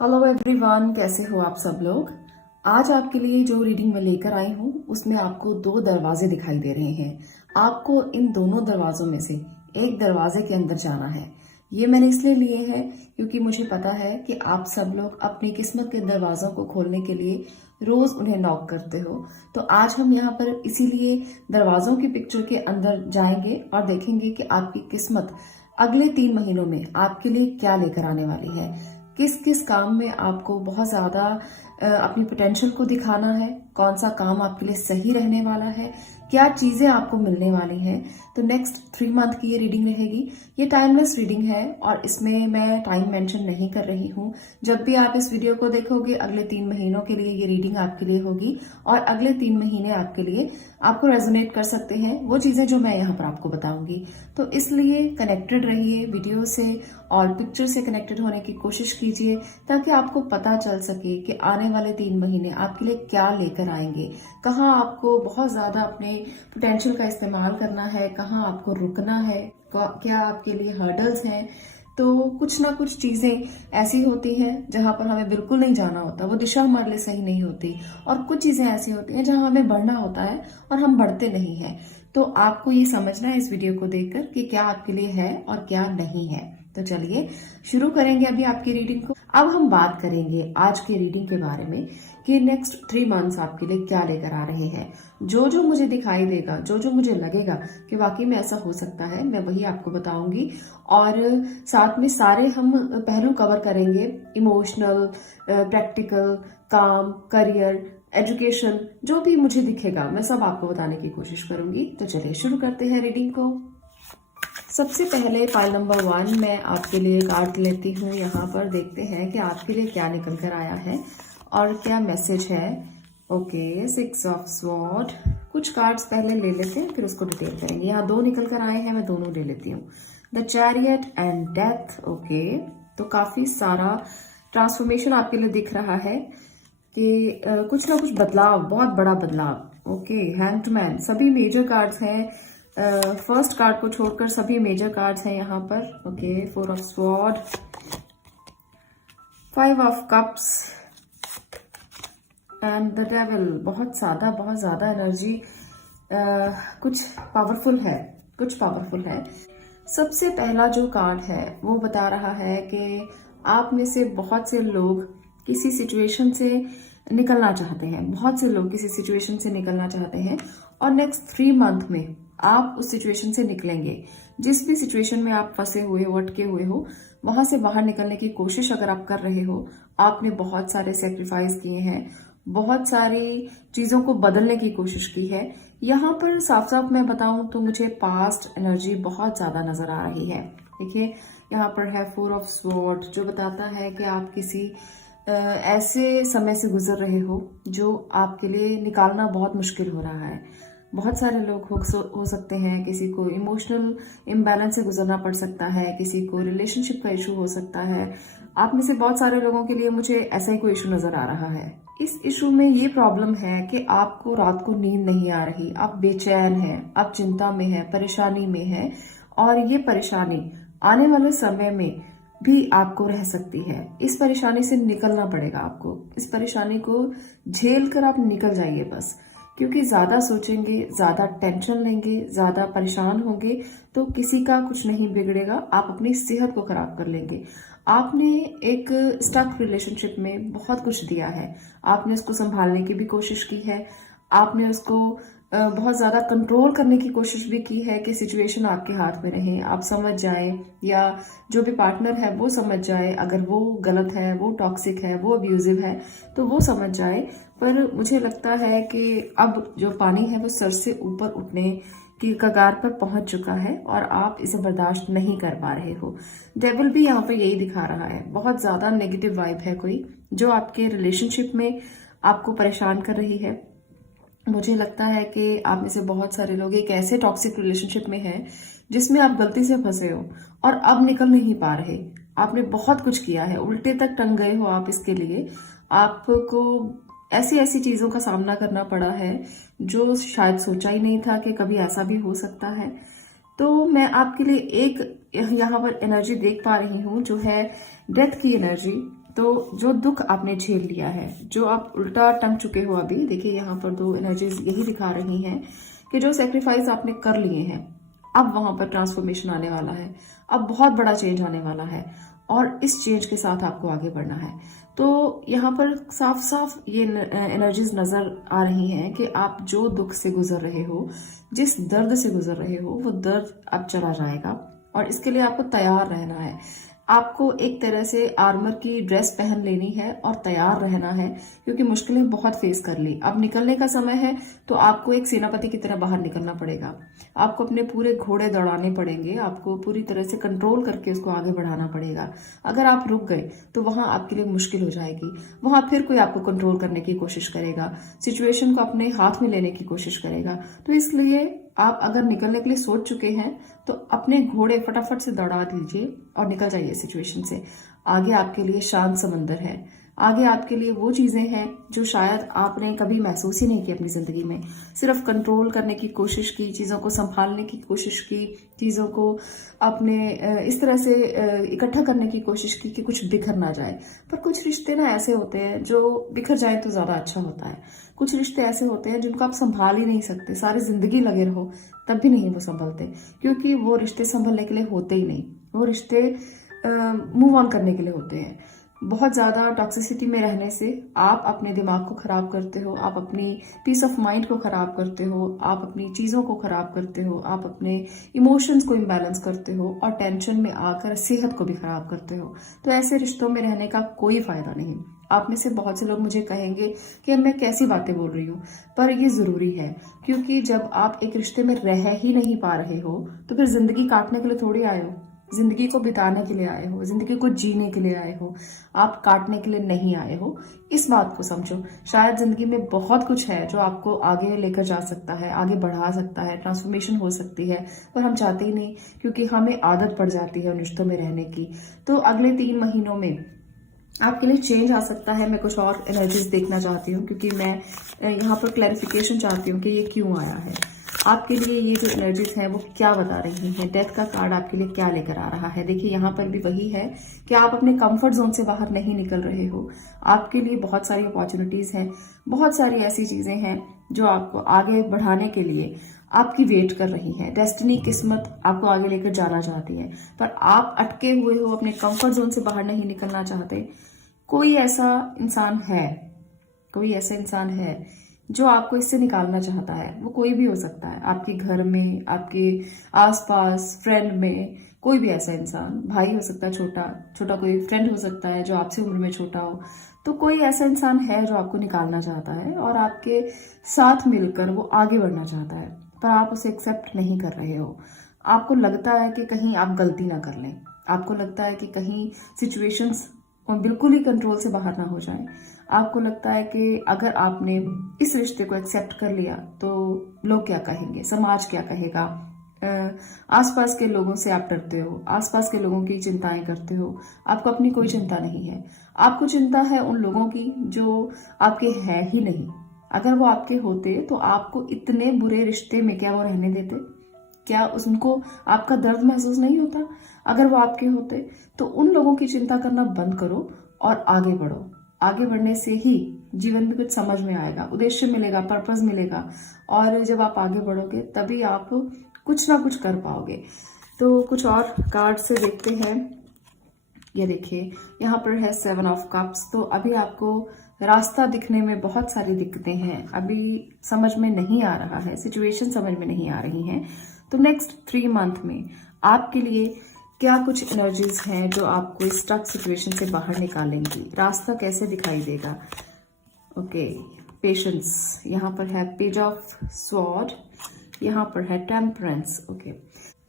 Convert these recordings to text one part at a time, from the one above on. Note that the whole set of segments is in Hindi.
हेलो एवरीवन, कैसे हो आप सब लोग। आज आपके लिए जो रीडिंग मैं लेकर आई हूँ उसमें आपको दो दरवाजे दिखाई दे रहे हैं। आपको इन दोनों दरवाजों में से एक दरवाजे के अंदर जाना है। ये मैंने इसलिए लिए हैं क्योंकि मुझे पता है कि आप सब लोग अपनी किस्मत के दरवाजों को खोलने के लिए रोज उन्हें नॉक करते हो। तो आज हम यहाँ पर इसीलिए दरवाजों की पिक्चर के अंदर जाएंगे और देखेंगे कि आपकी किस्मत अगले 3 महीनों में आपके लिए क्या लेकर आने वाली है। किस किस काम में आपको बहुत ज्यादा अपनी पोटेंशियल को दिखाना है, कौन सा काम आपके लिए सही रहने वाला है, क्या चीजें आपको मिलने वाली हैं। तो नेक्स्ट 3 मंथ की ये रीडिंग रहेगी। ये टाइमलेस रीडिंग है और इसमें मैं टाइम मेंशन नहीं कर रही हूँ। जब भी आप इस वीडियो को देखोगे अगले 3 महीनों के लिए ये रीडिंग आपके लिए होगी और अगले 3 महीने आपके लिए आपको रेजोनेट कर सकते हैं वो चीजें जो मैं यहाँ पर आपको बताऊंगी। तो इसलिए कनेक्टेड रहिए वीडियो से और पिक्चर से कनेक्टेड होने की कोशिश कीजिए ताकि आपको पता चल सके कि आने वाले 3 महीने आपके लिए क्या लेकर आएंगे, कहाँ आपको बहुत ज्यादा अपने पोटेंशियल का इस्तेमाल करना है, कहाँ आपको रुकना है, क्या आपके लिए हर्डल्स हैं। तो कुछ ना कुछ चीजें ऐसी होती हैं जहां पर हमें बिल्कुल नहीं जाना होता, वो दिशा हमारे लिए सही नहीं होती, और कुछ चीजें ऐसी होती हैं जहां हमें बढ़ना होता है और हम बढ़ते नहीं हैं। तो आपको ये समझना है इस वीडियो को देखकर कि क्या आपके लिए है और क्या नहीं है। तो चलिए शुरू करेंगे अभी आपकी रीडिंग को। अब हम बात करेंगे आज की रीडिंग के बारे में कि नेक्स्ट 3 मंथ्स आपके लिए क्या लेकर आ रहे हैं। जो जो मुझे दिखाई देगा, जो जो मुझे लगेगा कि वाकई में ऐसा हो सकता है, मैं वही आपको बताऊंगी। और साथ में सारे हम पहलू कवर करेंगे, इमोशनल, प्रैक्टिकल, काम, करियर, एजुकेशन, जो भी मुझे दिखेगा मैं सब आपको बताने की कोशिश करूंगी। तो चलिए शुरू करते हैं रीडिंग को। सबसे पहले पाइल नंबर 1 मैं आपके लिए कार्ड लेती हूँ। यहाँ पर देखते हैं कि आपके लिए क्या निकल कर आया है और क्या मैसेज है। Okay, 6 of sword. कुछ कार्ड्स पहले ले लेते हैं फिर उसको डिटेल करेंगे। यहाँ 2 निकल कर आए हैं, मैं दोनों ले लेती हूँ। The chariot and death. Okay, तो काफी सारा ट्रांसफॉर्मेशन आपके लिए दिख रहा है कि कुछ ना कुछ बदलाव, बहुत बड़ा बदलाव। ओके, हैंग्ड मैन, सभी मेजर कार्ड्स हैं। फर्स्ट कार्ड को छोड़कर सभी मेजर कार्ड्स हैं यहाँ पर। Okay, 4 of sword, 5 of cups and the devil. बहुत ज्यादा एनर्जी, कुछ पावरफुल है, कुछ पावरफुल है। सबसे पहला जो कार्ड है वो बता रहा है कि आप में से बहुत से लोग किसी सिचुएशन से निकलना चाहते हैं, बहुत से लोग किसी सिचुएशन से निकलना चाहते हैं और नेक्स्ट 3 मंथ में आप उस सिचुएशन से निकलेंगे। जिस भी सिचुएशन में आप फंसे हुए हो, अटके हुए हो, वहां से बाहर निकलने की कोशिश अगर आप कर रहे हो, आपने बहुत सारे सेक्रीफाइस किए हैं, बहुत सारी चीजों को बदलने की कोशिश की है। यहाँ पर साफ साफ मैं बताऊं तो मुझे पास्ट एनर्जी बहुत ज्यादा नजर आ रही है। देखिए यहाँ पर है 4 ऑफ स्वॉर्ड, जो बताता है कि आप किसी ऐसे समय से गुजर रहे हो जो आपके लिए निकालना बहुत मुश्किल हो रहा है। बहुत सारे लोग हो सकते हैं, किसी को इमोशनल इम्बैलेंस से गुजरना पड़ सकता है, किसी को रिलेशनशिप का इशू हो सकता है। आप में से बहुत सारे लोगों के लिए मुझे ऐसा ही कोई इशू नजर आ रहा है। इस इशू में ये प्रॉब्लम है कि आपको रात को नींद नहीं आ रही, आप बेचैन हैं, आप चिंता में हैं, परेशानी में हैं, और ये परेशानी आने वाले समय में भी आपको रह सकती है। इस परेशानी से निकलना पड़ेगा आपको। इस परेशानी को झेल कर आप निकल जाइए बस, क्योंकि ज्यादा सोचेंगे, ज्यादा टेंशन लेंगे, ज्यादा परेशान होंगे तो किसी का कुछ नहीं बिगड़ेगा, आप अपनी सेहत को खराब कर लेंगे। आपने एक स्टक रिलेशनशिप में बहुत कुछ दिया है, आपने उसको संभालने की भी कोशिश की है, आपने उसको बहुत ज्यादा कंट्रोल करने की कोशिश भी की है कि सिचुएशन आपके हाथ में रहे, आप समझ जाए, या जो भी पार्टनर है वो समझ जाए। अगर वो गलत है, वो टॉक्सिक है, वो अब्यूजिव है तो वो समझ जाए। पर मुझे लगता है कि अब जो पानी है वो सर से ऊपर उठने की कगार पर पहुंच चुका है और आप इसे बर्दाश्त नहीं कर पा रहे हो। डेविल भी यहाँ पर यही दिखा रहा है, बहुत ज्यादा नेगेटिव वाइब है कोई जो आपके रिलेशनशिप में आपको परेशान कर रही है। मुझे लगता है कि आप में से बहुत सारे लोग एक ऐसे टॉक्सिक रिलेशनशिप में हैं जिसमें आप गलती से फंसे हो और अब निकल नहीं पा रहे। आपने बहुत कुछ किया है, उल्टे तक टंग गए हो आप इसके लिए। आपको ऐसी ऐसी चीजों का सामना करना पड़ा है जो शायद सोचा ही नहीं था कि कभी ऐसा भी हो सकता है। तो मैं आपके लिए एक यहाँ पर एनर्जी देख पा रही हूँ जो है डेथ की एनर्जी। तो जो दुख आपने झेल लिया है, जो आप उल्टा टंग चुके हो अभी, देखिए यहाँ पर दो एनर्जीज यही दिखा रही हैं कि जो सेक्रीफाइस आपने कर लिए हैं, अब वहां पर ट्रांसफॉर्मेशन आने वाला है, अब बहुत बड़ा चेंज आने वाला है और इस चेंज के साथ आपको आगे बढ़ना है। तो यहाँ पर साफ साफ ये एनर्जीज नजर आ रही हैं कि आप जो दुख से गुजर रहे हो, जिस दर्द से गुजर रहे हो, वो दर्द अब चला जाएगा और इसके लिए आपको तैयार रहना है। आपको एक तरह से आर्मर की ड्रेस पहन लेनी है और तैयार रहना है, क्योंकि मुश्किलें बहुत फेस कर ली। अब निकलने का समय है, तो आपको एक सेनापति की तरह बाहर निकलना पड़ेगा। आपको अपने पूरे घोड़े दौड़ाने पड़ेंगे, आपको पूरी तरह से कंट्रोल करके उसको आगे बढ़ाना पड़ेगा। अगर आप रुक गए तो वहां आपके लिए मुश्किल हो जाएगी, वहां फिर कोई आपको कंट्रोल करने की कोशिश करेगा, सिचुएशन को अपने हाथ में लेने की कोशिश करेगा। तो इसलिए आप अगर निकलने के लिए सोच चुके हैं तो अपने घोड़े फटाफट से दौड़ा दीजिए और निकल जाइए सिचुएशन से। आगे आपके लिए शांत समंदर है, आगे आपके लिए वो चीजें हैं जो शायद आपने कभी महसूस ही नहीं की अपनी जिंदगी में। सिर्फ कंट्रोल करने की कोशिश की, चीजों को संभालने की कोशिश की, चीजों को अपने इस तरह से इकट्ठा करने की कोशिश की कि कुछ बिखर ना जाए। पर कुछ रिश्ते ना ऐसे होते हैं जो बिखर जाए तो ज्यादा अच्छा होता है। कुछ रिश्ते ऐसे होते हैं जिनको आप संभाल ही नहीं सकते, सारी जिंदगी लगे रहो तब भी नहीं वो संभलते, क्योंकि वो रिश्ते संभलने के लिए होते ही नहीं। वो रिश्ते मूव ऑन करने के लिए होते हैं। बहुत ज्यादा टॉक्सिसिटी में रहने से आप अपने दिमाग को खराब करते हो, आप अपनी पीस ऑफ माइंड को खराब करते हो, आप अपनी चीजों को खराब करते हो, आप अपने इमोशंस को इम्बैलेंस करते हो और टेंशन में आकर सेहत को भी खराब करते हो। तो ऐसे रिश्तों में रहने का कोई फायदा नहीं। आप में से बहुत से लोग मुझे कहेंगे कि मैं कैसी बातें बोल रही हूँ, पर ये जरूरी है, क्योंकि जब आप एक रिश्ते में रह ही नहीं पा रहे हो तो फिर जिंदगी काटने के लिए थोड़ी आए हो। जिंदगी को बिताने के लिए आए हो, जिंदगी को जीने के लिए आए हो, आप काटने के लिए नहीं आए हो। इस बात को समझो। शायद जिंदगी में बहुत कुछ है जो आपको आगे लेकर जा सकता है, आगे बढ़ा सकता है, ट्रांसफॉर्मेशन हो सकती है, पर हम चाहते ही नहीं, क्योंकि हमें आदत पड़ जाती है उन रिश्तों में रहने की। तो अगले 3 महीनों में आपके लिए चेंज आ सकता है। मैं कुछ और एनर्जीज देखना चाहती हूँ, क्योंकि मैं यहाँ पर क्लैरिफिकेशन चाहती हूँ कि ये क्यों आया है आपके लिए। ये जो एनर्जीज हैं वो क्या बता रही हैं, डेथ का कार्ड आपके लिए क्या लेकर आ रहा है। देखिए यहाँ पर भी वही है कि आप अपने कंफर्ट जोन से बाहर नहीं निकल रहे हो। आपके लिए बहुत सारी अपॉर्चुनिटीज हैं, बहुत सारी ऐसी चीजें हैं जो आपको आगे बढ़ाने के लिए आपकी वेट कर रही है। डेस्टिनी, किस्मत आपको आगे लेकर जाना चाहती है, पर आप अटके हुए हो, अपने कंफर्ट जोन से बाहर नहीं निकलना चाहते। कोई ऐसा इंसान है, कोई ऐसा इंसान है जो आपको इससे निकालना चाहता है। वो कोई भी हो सकता है, आपके घर में, आपके आसपास, फ्रेंड में, कोई भी ऐसा इंसान, भाई हो सकता है, छोटा कोई फ्रेंड हो सकता है जो आपसे उम्र में छोटा हो। तो कोई ऐसा इंसान है जो आपको निकालना चाहता है और आपके साथ मिलकर वो आगे बढ़ना चाहता है, पर आप उसे एक्सेप्ट नहीं कर रहे हो। आपको लगता है कि कहीं आप गलती ना कर लें, आपको लगता है कि कहीं सिचुएशंस बिल्कुल ही कंट्रोल से बाहर ना हो जाए। आपको लगता है कि अगर आपने इस रिश्ते को एक्सेप्ट कर लिया तो लोग क्या कहेंगे, समाज क्या कहेगा। आसपास के लोगों से आप डरते हो, आसपास के लोगों की चिंताएं करते हो। आपको अपनी कोई चिंता नहीं है, आपको चिंता है उन लोगों की जो आपके है ही नहीं। अगर वो आपके होते तो आपको इतने बुरे रिश्ते में क्या वो रहने देते? क्या उनको आपका दर्द महसूस नहीं होता? अगर वो आपके होते तो उन लोगों की चिंता करना बंद करो और आगे बढ़ो। आगे बढ़ने से ही जीवन में कुछ समझ में आएगा, उद्देश्य मिलेगा, पर्पस मिलेगा, और जब आप आगे बढ़ोगे तभी आप कुछ ना कुछ कर पाओगे। तो कुछ और कार्ड से देखते हैं। ये देखिए यहाँ पर है 7 ऑफ कप्स। तो अभी आपको रास्ता दिखने में बहुत सारी दिक्कतें हैं, अभी समझ में नहीं आ रहा है, सिचुएशन समझ में नहीं आ रही हैं। तो नेक्स्ट 3 मंथ में आपके लिए क्या कुछ एनर्जीज हैं जो आपको इस स्टक सिचुएशन से बाहर निकालेंगी? रास्ता कैसे दिखाई देगा? Okay, patience. यहाँ पर है पेज ऑफ स्वॉर्ड, यहाँ पर है टेम्परेंस। ओके,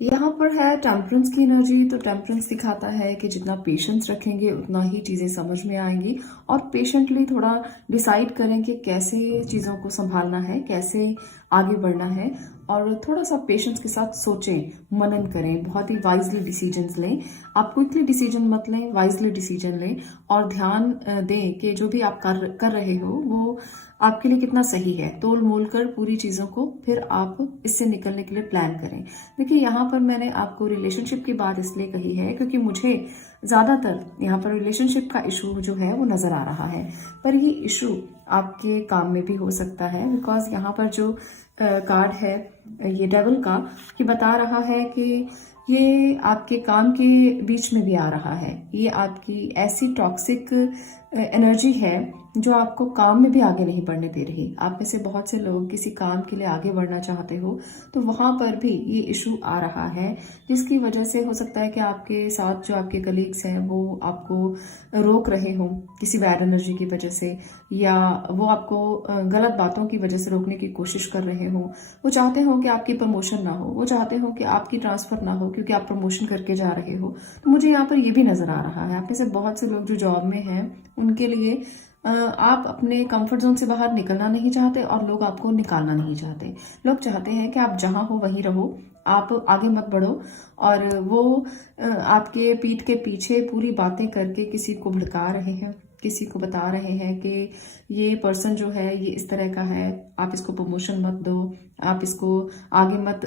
यहाँ पर है टेम्परेंस की एनर्जी। तो टेम्परेंस दिखाता है कि जितना पेशेंस रखेंगे उतना ही चीजें समझ में आएंगी, और पेशेंटली थोड़ा डिसाइड करें कि कैसे चीजों को संभालना है, कैसे आगे बढ़ना है, और थोड़ा सा पेशेंस के साथ सोचें, मनन करें, बहुत ही वाइजली डिसीजंस लें। आप क्विकली डिसीजन मत लें, वाइजली डिसीजन लें, और ध्यान दें कि जो भी आप कर रहे हो वो आपके लिए कितना सही है। तोल मोल कर पूरी चीजों को फिर आप इससे निकलने के लिए प्लान करें। देखिए यहाँ पर मैंने आपको रिलेशनशिप की बात इसलिए कही है क्योंकि मुझे ज़्यादातर यहाँ पर रिलेशनशिप का इशू जो है वो नज़र आ रहा है। पर ये इशू आपके काम में भी हो सकता है, बिकॉज यहाँ पर जो कार्ड है ये डेविल का, ये बता रहा है कि ये आपके काम के बीच में भी आ रहा है। ये आपकी ऐसी टॉक्सिक एनर्जी है जो आपको काम में भी आगे नहीं बढ़ने दे रही। आप में से बहुत से लोग किसी काम के लिए आगे बढ़ना चाहते हो तो वहां पर भी ये इशू आ रहा है, जिसकी वजह से हो सकता है कि आपके साथ जो आपके कलीग्स हैं वो आपको रोक रहे हो किसी बैड एनर्जी की वजह से, या वो आपको गलत बातों की वजह से रोकने की कोशिश कर रहे हो। वो चाहते हो कि आपकी प्रमोशन ना हो, वो चाहते हो कि आपकी ट्रांसफर ना हो क्योंकि आप प्रमोशन करके जा रहे हो। तो मुझे यहाँ पर ये भी नजर आ रहा है आप में से बहुत से लोग जो जॉब में हैं उनके लिए आप अपने कंफर्ट जोन से बाहर निकलना नहीं चाहते और लोग आपको निकालना नहीं चाहते। लोग चाहते हैं कि आप जहां हो वहीं रहो, आप आगे मत बढ़ो, और वो आपके पीठ के पीछे पूरी बातें करके किसी को भड़का रहे हैं, किसी को बता रहे हैं कि ये पर्सन जो है ये इस तरह का है, आप इसको प्रमोशन मत दो, आप इसको आगे मत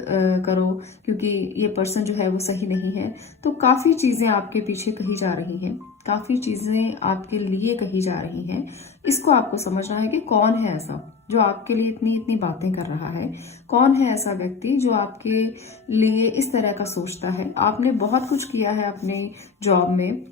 करो क्योंकि ये पर्सन जो है वो सही नहीं है। तो काफ़ी चीज़ें आपके पीछे कही जा रही हैं, काफ़ी चीज़ें आपके लिए कही जा रही हैं। इसको आपको समझना है कि कौन है ऐसा जो आपके लिए इतनी इतनी बातें कर रहा है, कौन है ऐसा व्यक्ति जो आपके लिए इस तरह का सोचता है। आपने बहुत कुछ किया है अपने जॉब में,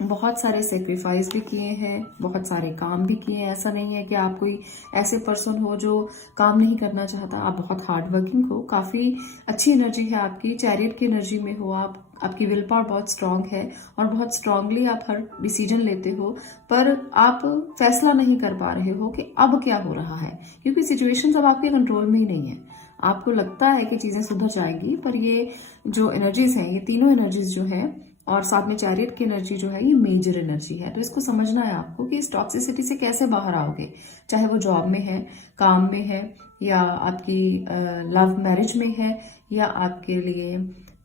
बहुत सारे सेक्रीफाइस भी किए हैं, बहुत सारे काम भी किए हैं। ऐसा नहीं है कि आप कोई ऐसे पर्सन हो जो काम नहीं करना चाहता। आप बहुत हार्ड वर्किंग हो, काफ़ी अच्छी एनर्जी है आपकी, चैरियट की एनर्जी में हो आप, आपकी विल पावर बहुत स्ट्रांग है और बहुत स्ट्रांगली आप हर डिसीजन लेते हो, पर आप फैसला नहीं कर पा रहे हो कि अब क्या हो रहा है क्योंकि सिचुएशन अब आपके कंट्रोल में ही नहीं है। आपको लगता है कि चीज़ें सुधर जाएंगी, पर ये जो एनर्जीज हैं, ये तीनों एनर्जीज जो हैं और साथ में चैरियट की एनर्जी जो है ये मेजर एनर्जी है। तो इसको समझना है आपको कि इस टॉक्सिसिटी से कैसे बाहर आओगे, चाहे वो जॉब में है, काम में है, या आपकी लव मैरिज में है, या आपके लिए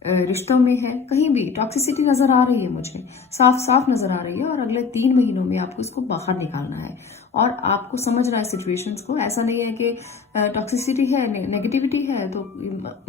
रिश्तों में है। कहीं भी टॉक्सिसिटी नजर आ रही है, मुझे साफ साफ नजर आ रही है, और अगले 3 महीनों में आपको इसको बाहर निकालना है और आपको समझना है सिचुएशंस को। ऐसा नहीं है कि टॉक्सिसिटी है, नेगेटिविटी है तो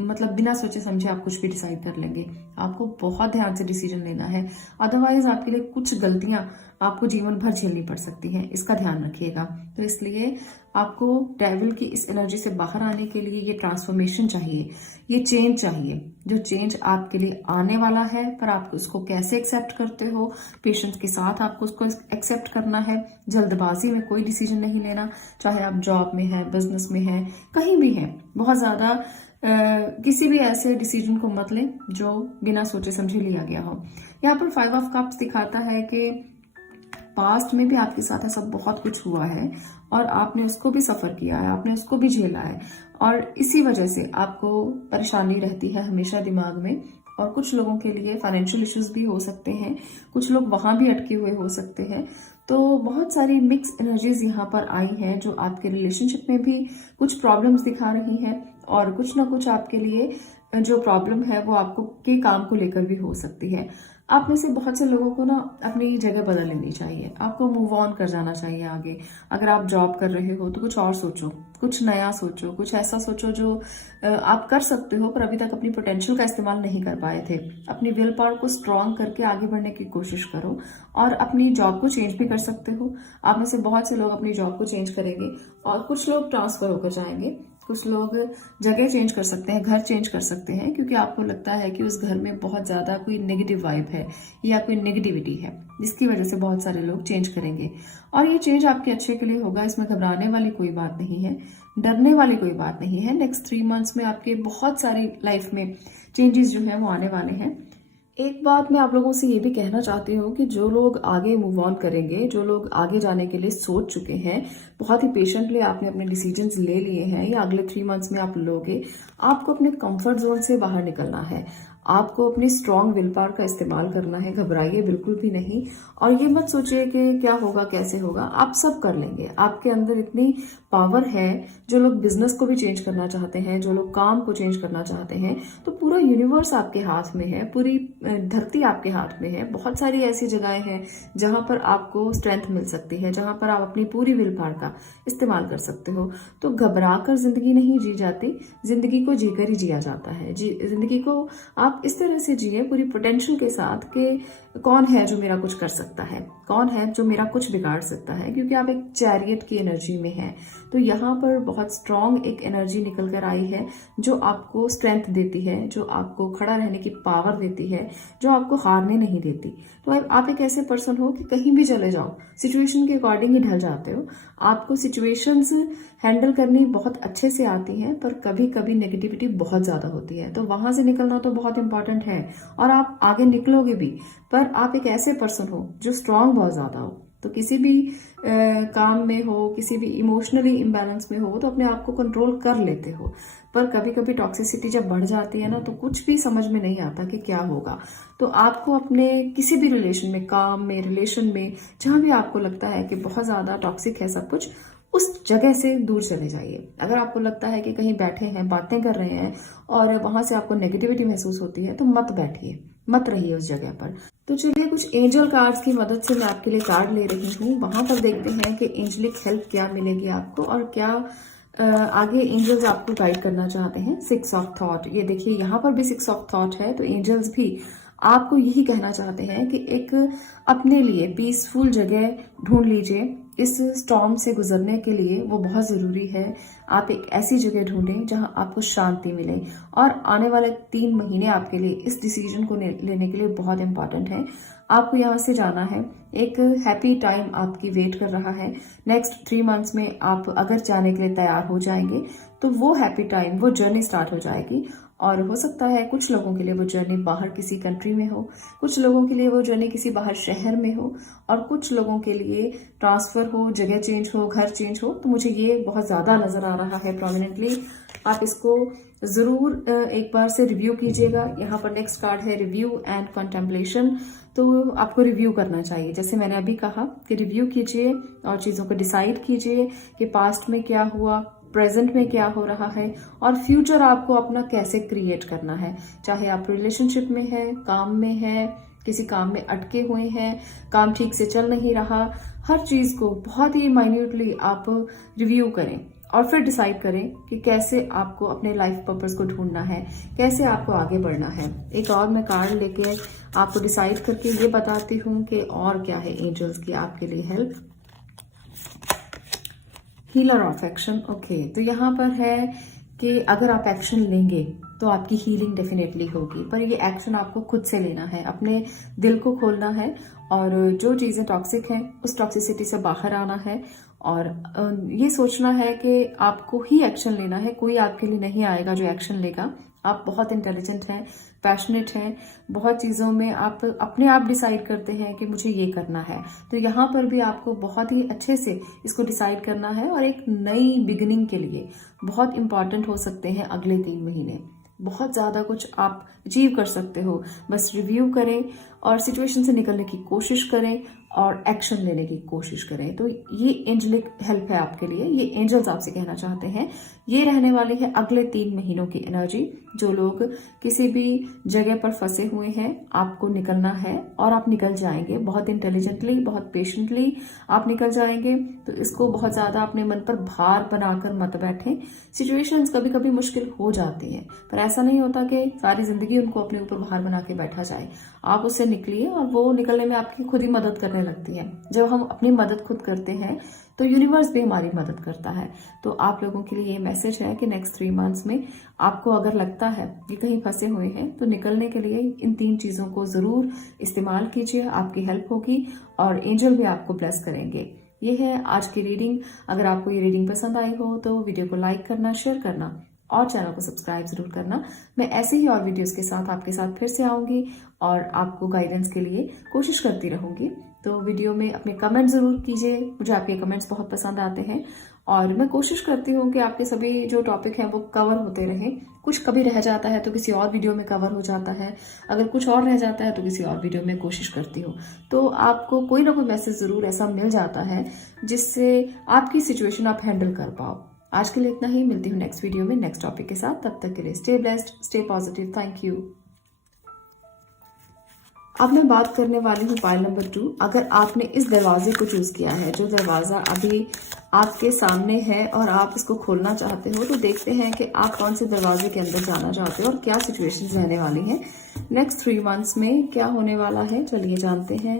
मतलब बिना सोचे समझे आप कुछ भी डिसाइड कर लेंगे। आपको बहुत ध्यान से डिसीजन लेना है, अदरवाइज आपके लिए कुछ गलतियां आपको जीवन भर झेलनी पड़ सकती हैं, इसका ध्यान रखिएगा। तो इसलिए आपको डेविल की इस एनर्जी से बाहर आने के लिए ये ट्रांसफॉर्मेशन चाहिए, ये चेंज चाहिए, जो चेंज आपके लिए आने वाला है। पर आप उसको कैसे एक्सेप्ट करते हो, पेशेंस के साथ आपको उसको एक्सेप्ट करना है। जल्दबाजी में कोई डिसीजन नहीं लेना, चाहे आप जॉब में है, बिजनेस में है, कहीं भी है। बहुत ज्यादा किसी भी ऐसे डिसीजन को मत लें जो बिना सोचे समझे लिया गया हो। यहाँ पर 5 ऑफ कप्स दिखाता है कि पास्ट में भी आपके साथ ऐसा बहुत कुछ हुआ है और आपने उसको भी सफर किया है, आपने उसको भी झेला है, और इसी वजह से आपको परेशानी रहती है हमेशा दिमाग में। और कुछ लोगों के लिए फाइनेंशियल इश्यूज भी हो सकते हैं, कुछ लोग वहां भी अटके हुए हो सकते हैं। तो बहुत सारी मिक्स एनर्जीज यहाँ पर आई हैं जो आपके रिलेशनशिप में भी कुछ प्रॉब्लम्स दिखा रही हैं, और कुछ ना कुछ आपके लिए जो प्रॉब्लम है वो आपको के काम को लेकर भी हो सकती है। आप में से बहुत से लोगों को ना अपनी जगह बदल लेनी चाहिए, आपको मूव ऑन कर जाना चाहिए आगे। अगर आप जॉब कर रहे हो तो कुछ और सोचो, कुछ नया सोचो, कुछ ऐसा सोचो जो आप कर सकते हो पर अभी तक अपनी पोटेंशियल का इस्तेमाल नहीं कर पाए थे। अपनी विल पावर को स्ट्रॉन्ग करके आगे बढ़ने की कोशिश करो, और अपनी जॉब को चेंज भी कर सकते हो। आप में से बहुत से लोग अपनी जॉब को चेंज करेंगे, और कुछ लोग ट्रांसफर होकर जाएंगे, कुछ लोग जगह चेंज कर सकते हैं, घर चेंज कर सकते हैं, क्योंकि आपको लगता है कि उस घर में बहुत ज्यादा कोई नेगेटिव वाइब है या कोई नेगेटिविटी है, जिसकी वजह से बहुत सारे लोग चेंज करेंगे। और ये चेंज आपके अच्छे के लिए होगा, इसमें घबराने वाली कोई बात नहीं है, डरने वाली कोई बात नहीं है। नेक्स्ट 3 मंथ्स में आपके बहुत सारी लाइफ में चेंजेस जो है वो आने वाले हैं। एक बात मैं आप लोगों से ये भी कहना चाहती हूँ कि जो लोग आगे मूव ऑन करेंगे, जो लोग आगे जाने के लिए सोच चुके हैं, बहुत ही पेशेंटली आपने अपने डिसीजंस ले लिए हैं या अगले 3 मंथ्स में आप लोगे, आपको अपने कंफर्ट जोन से बाहर निकलना है, आपको अपनी स्ट्रॉन्ग विल पावर का इस्तेमाल करना है। घबराइए बिल्कुल भी नहीं, और ये मत सोचिए कि क्या होगा कैसे होगा, आप सब कर लेंगे। आपके अंदर इतनी पावर है। जो लोग बिजनेस को भी चेंज करना चाहते हैं, जो लोग काम को चेंज करना चाहते हैं, तो पूरा यूनिवर्स आपके हाथ में है, पूरी धरती आपके हाथ में है। बहुत सारी ऐसी जगहें हैं जहां पर आपको स्ट्रेंथ मिल सकती है, जहां पर आप अपनी पूरी विल पावर का का इस्तेमाल कर सकते हो। तो घबरा कर जिंदगी नहीं जी जाती, जिंदगी को जीकर ही जिया जाता है। जिंदगी को आप इस तरह से जिए पूरी पोटेंशियल के साथ कि कौन है जो मेरा कुछ कर सकता है, कौन है जो मेरा कुछ बिगाड़ सकता है, क्योंकि आप एक चैरियट की एनर्जी में हैं। तो यहाँ पर बहुत स्ट्रांग एक एनर्जी निकल कर आई है जो आपको स्ट्रेंथ देती है, जो आपको खड़ा रहने की पावर देती है, जो आपको हारने नहीं देती। तो आप एक ऐसे पर्सन हो कि कहीं भी चले जाओ सिचुएशन के अकॉर्डिंग ही ढल जाते हो। आपको सिचुएशंस हैंडल करनी बहुत अच्छे से आती हैं, पर कभी कभी नेगेटिविटी बहुत ज्यादा होती है, तो वहां से निकलना तो बहुत इंपॉर्टेंट है और आप आगे निकलोगे भी। पर आप एक ऐसे पर्सन हो जो स्ट्रांग बहुत ज्यादा हो, तो किसी भी काम में हो, किसी भी इमोशनली इम्बैलेंस में हो, तो अपने आप को कंट्रोल कर लेते हो। पर कभी कभी टॉक्सिसिटी जब बढ़ जाती है ना, तो कुछ भी समझ में नहीं आता कि क्या होगा। तो आपको अपने किसी भी रिलेशन में, काम में, रिलेशन में, जहां भी आपको लगता है कि बहुत ज्यादा टॉक्सिक है सब कुछ, उस जगह से दूर चले जाइए। अगर आपको लगता है कि कहीं बैठे हैं, बातें कर रहे हैं और वहां से आपको नेगेटिविटी महसूस होती है, तो मत बैठिए, मत रहिए उस जगह पर। तो चलिए कुछ एंजल कार्ड्स की मदद से मैं आपके लिए कार्ड ले रही हूँ। वहां पर देखते हैं कि एंजलिक हेल्प क्या मिलेगी आपको और क्या आगे एंजल्स आपको गाइड करना चाहते हैं। 6 ऑफ थॉट, ये देखिए यहाँ पर भी 6 ऑफ थॉट है। तो एंजल्स भी आपको यही कहना चाहते हैं कि एक अपने लिए पीसफुल जगह ढूंढ लीजिए। इस स्टॉर्म से गुजरने के लिए वो बहुत जरूरी है। आप एक ऐसी जगह ढूंढें जहां आपको शांति मिले, और आने वाले 3 महीने आपके लिए इस डिसीजन को लेने के लिए बहुत इंपॉर्टेंट है। आपको यहाँ से जाना है, एक हैप्पी टाइम आपकी वेट कर रहा है। नेक्स्ट 3 मंथ्स में आप अगर जाने के लिए तैयार हो जाएंगे तो वो हैप्पी टाइम, वो जर्नी स्टार्ट हो जाएगी। और हो सकता है कुछ लोगों के लिए वो जर्नी बाहर किसी कंट्री में हो, कुछ लोगों के लिए वो जर्नी किसी बाहर शहर में हो, और कुछ लोगों के लिए ट्रांसफर हो, जगह चेंज हो, घर चेंज हो। तो मुझे ये बहुत ज्यादा नजर आ रहा है प्रोमिनेंटली। आप इसको जरूर एक बार से रिव्यू कीजिएगा। यहाँ पर नेक्स्ट कार्ड है रिव्यू एंड कंटेम्पलेशन। तो आपको रिव्यू करना चाहिए, जैसे मैंने अभी कहा कि रिव्यू कीजिए और चीजों को डिसाइड कीजिए कि पास्ट में क्या हुआ, प्रेजेंट में क्या हो रहा है, और फ्यूचर आपको अपना कैसे क्रिएट करना है। चाहे आप रिलेशनशिप में है, काम में है, किसी काम में अटके हुए हैं, काम ठीक से चल नहीं रहा, हर चीज को बहुत ही माइन्यूटली आप रिव्यू करें और फिर डिसाइड करें कि कैसे आपको अपने लाइफ पर्पस को ढूंढना है, कैसे आपको आगे बढ़ना है। एक और मैं कार्ड लेके आपको डिसाइड करके ये बताती हूँ कि और क्या है एंजल्स की आपके लिए help. Healer of action. Okay, तो यहाँ पर है कि अगर आप एक्शन लेंगे तो आपकी हीलिंग डेफिनेटली होगी, पर ये एक्शन आपको खुद से लेना है, अपने दिल को खोलना है और जो चीजें टॉक्सिक हैं उस टॉक्सिसिटी से बाहर आना है, और ये सोचना है कि आपको ही एक्शन लेना है, कोई आपके लिए नहीं आएगा जो एक्शन लेगा। आप बहुत इंटेलिजेंट हैं, पैशनेट हैं, बहुत चीज़ों में आप अपने आप डिसाइड करते हैं कि मुझे ये करना है। तो यहाँ पर भी आपको बहुत ही अच्छे से इसको डिसाइड करना है, और एक नई बिगिनिंग के लिए बहुत इंपॉर्टेंट हो सकते हैं अगले 3 महीने। बहुत ज़्यादा कुछ आप अचीव कर सकते हो। बस रिव्यू करें और सिचुएशन से निकलने की कोशिश करें और एक्शन लेने की कोशिश करें। तो ये एंजलिक हेल्प है आपके लिए, ये एंजल्स आपसे कहना चाहते हैं। ये रहने वाली है अगले 3 महीनों की एनर्जी। जो लोग किसी भी जगह पर फंसे हुए हैं, आपको निकलना है और आप निकल जाएंगे। बहुत इंटेलिजेंटली, बहुत पेशेंटली आप निकल जाएंगे। तो इसको बहुत ज्यादा अपने मन पर भार बनाकर मत बैठें। सिचुएशंस कभी कभी मुश्किल हो जाती हैं, पर ऐसा नहीं होता कि सारी जिंदगी उनको अपने ऊपर भार बना के बैठा जाए। आप उससे निकलिए और वो निकलने में आपकी खुद ही मदद करने लगती है। जब हम अपनी मदद खुद करते हैं तो यूनिवर्स भी हमारी मदद करता है। तो आप लोगों के लिए ये मैसेज है कि नेक्स्ट 3 मंथ्स में आपको अगर लगता है कि कहीं फंसे हुए हैं, तो निकलने के लिए इन 3 चीजों को जरूर इस्तेमाल कीजिए, आपकी हेल्प होगी और एंजल भी आपको ब्लेस करेंगे। ये है आज की रीडिंग। अगर आपको ये रीडिंग पसंद आई हो तो वीडियो को लाइक करना, शेयर करना और चैनल को सब्सक्राइब जरूर करना। मैं ऐसे ही और वीडियोस के साथ आपके साथ फिर से आऊंगी और आपको गाइडेंस के लिए कोशिश करती रहूंगी। तो वीडियो में अपने कमेंट जरूर कीजिए, मुझे आपके कमेंट्स बहुत पसंद आते हैं और मैं कोशिश करती हूँ कि आपके सभी जो टॉपिक हैं वो कवर होते रहें। कुछ कभी रह जाता है तो किसी और वीडियो में कवर हो जाता है, अगर कुछ और रह जाता है तो किसी और वीडियो में कोशिश करती हूँ। तो आपको कोई ना कोई मैसेज जरूर ऐसा मिल जाता है जिससे आपकी सिचुएशन आप हैंडल कर पाओ। आज के लिए इतना ही, मिलती हूँ नेक्स्ट वीडियो में नेक्स्ट टॉपिक के साथ। तब तक के लिए stay blessed, stay positive. Thank you. अब मैं बात करने वाली हूँ पाइल नंबर 2। अगर आपने इस दरवाजे को चूज किया है, जो दरवाजा अभी आपके सामने है और आप इसको खोलना चाहते हो, तो देखते हैं कि आप कौन से दरवाजे के अंदर जाना चाहते हो और क्या सिचुएशंस रहने वाली हैं नेक्स्ट 3 मंथ्स में, क्या होने वाला है, चलिए जानते हैं।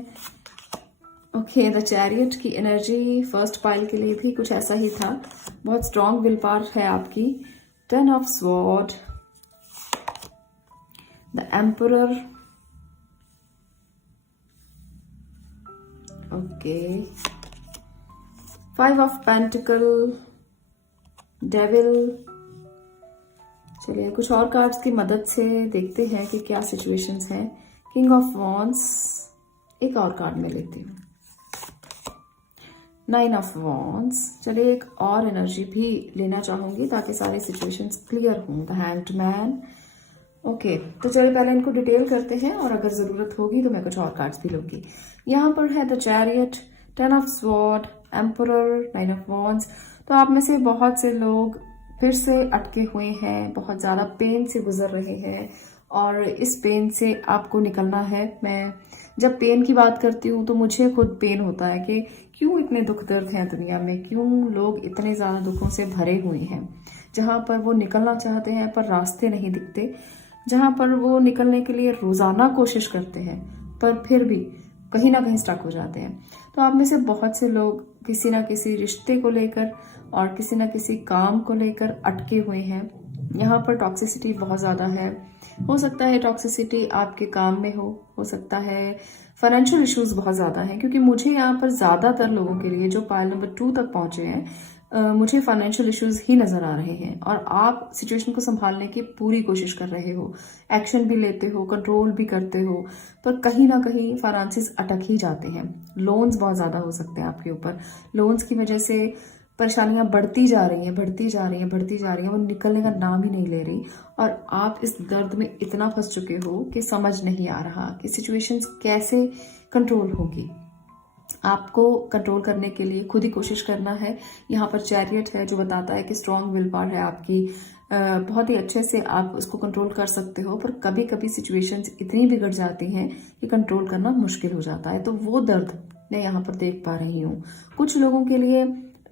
ओके, द चैरियट की एनर्जी फर्स्ट पाइल के लिए भी कुछ ऐसा ही था। बहुत स्ट्रॉन्ग विल पावर है आपकी। 10 of sword, the emperor, okay, 5 of pentacle, devil. चलिए कुछ और कार्ड्स की मदद से देखते हैं कि क्या सिचुएशंस हैं। किंग ऑफ वॉन्ड्स, एक और कार्ड में लेती हूँ। 9 ऑफ वॉन्ड्स। चलिए एक और एनर्जी भी लेना चाहूंगी ताकि सारे सिचुएशंस क्लियर हों। The hanged man. ओके, तो चलिए पहले इनको डिटेल करते हैं और अगर जरूरत होगी तो मैं कुछ और कार्ड्स भी लूंगी। यहाँ पर है the chariot, 10 of sword, emperor, 9 of wands. तो आप में से बहुत से लोग फिर से अटके हुए हैं, बहुत ज्यादा पेन से गुजर रहे हैं और इस पेन से आपको निकलना है। मैं जब पेन की बात करती हूँ तो मुझे खुद पेन होता है कि क्यों इतने दुख दर्द हैं दुनिया में, क्यों लोग इतने ज्यादा दुखों से भरे हुए हैं। जहां पर वो निकलना चाहते हैं पर रास्ते नहीं दिखते, जहां पर वो निकलने के लिए रोजाना कोशिश करते हैं पर फिर भी कहीं ना कहीं स्टक हो जाते हैं। तो आप में से बहुत से लोग किसी ना किसी रिश्ते को लेकर और किसी ना किसी काम को लेकर अटके हुए हैं। यहाँ पर टॉक्सिसिटी बहुत ज्यादा है। हो सकता है टॉक्सिसिटी आपके काम में हो सकता है फाइनेंशियल इश्यूज बहुत ज्यादा हैं, क्योंकि मुझे यहाँ पर ज्यादातर लोगों के लिए जो पाइल नंबर 2 तक पहुंचे हैं, मुझे फाइनेंशियल इश्यूज ही नजर आ रहे हैं और आप सिचुएशन को संभालने की पूरी कोशिश कर रहे हो, एक्शन भी लेते हो, कंट्रोल भी करते हो, पर कहीं ना कहीं फाइनेंसेस अटक ही जाते हैं। लोन्स बहुत ज्यादा हो सकते हैं आपके ऊपर। लोन्स की वजह से परेशानियां बढ़ती जा रही हैं, बढ़ती जा रही हैं, बढ़ती जा रही हैं, वो निकलने का नाम ही नहीं ले रही और आप इस दर्द में इतना फंस चुके हो कि समझ नहीं आ रहा कि सिचुएशंस कैसे कंट्रोल होगी। आपको कंट्रोल करने के लिए खुद ही कोशिश करना है। यहाँ पर चैरियट है जो बताता है कि स्ट्रॉन्ग विल पावर है आपकी, बहुत ही अच्छे से आप उसको कंट्रोल कर सकते हो, पर कभी कभी सिचुएशंस इतनी बिगड़ जाती हैं कि कंट्रोल करना मुश्किल हो जाता है। तो वो दर्द मैं यहाँ पर देख पा रही हूँ। कुछ लोगों के लिए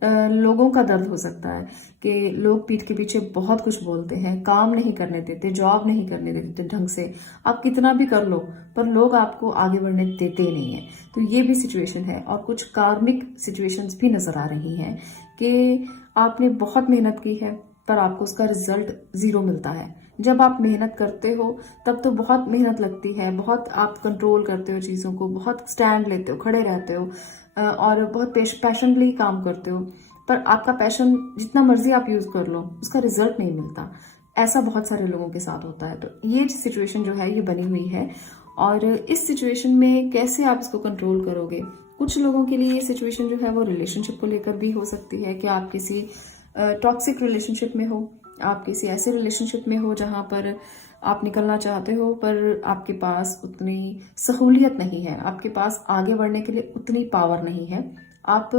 लोगों का दर्द हो सकता है कि लोग पीठ के पीछे बहुत कुछ बोलते हैं, काम नहीं करने देते, जॉब नहीं करने देते ढंग से, आप कितना भी कर लो पर लोग आपको आगे बढ़ने देते ही नहीं है। तो ये भी सिचुएशन है। और कुछ कार्मिक सिचुएशंस भी नजर आ रही हैं कि आपने बहुत मेहनत की है पर आपको उसका रिजल्ट 0 मिलता है। जब आप मेहनत करते हो तब तो बहुत मेहनत लगती है, बहुत आप कंट्रोल करते हो चीजों को, बहुत स्टैंड लेते हो, खड़े रहते हो और बहुत पैशनली काम करते हो, पर आपका पैशन जितना मर्जी आप यूज कर लो उसका रिजल्ट नहीं मिलता। ऐसा बहुत सारे लोगों के साथ होता है। तो ये सिचुएशन जो है ये बनी हुई है और इस सिचुएशन में कैसे आप इसको कंट्रोल करोगे। कुछ लोगों के लिए ये सिचुएशन जो है वो रिलेशनशिप को लेकर भी हो सकती है कि आप किसी टॉक्सिक रिलेशनशिप में हो, आप किसी ऐसे रिलेशनशिप में हो जहां पर आप निकलना चाहते हो पर आपके पास उतनी सहूलियत नहीं है, आपके पास आगे बढ़ने के लिए उतनी पावर नहीं है, आप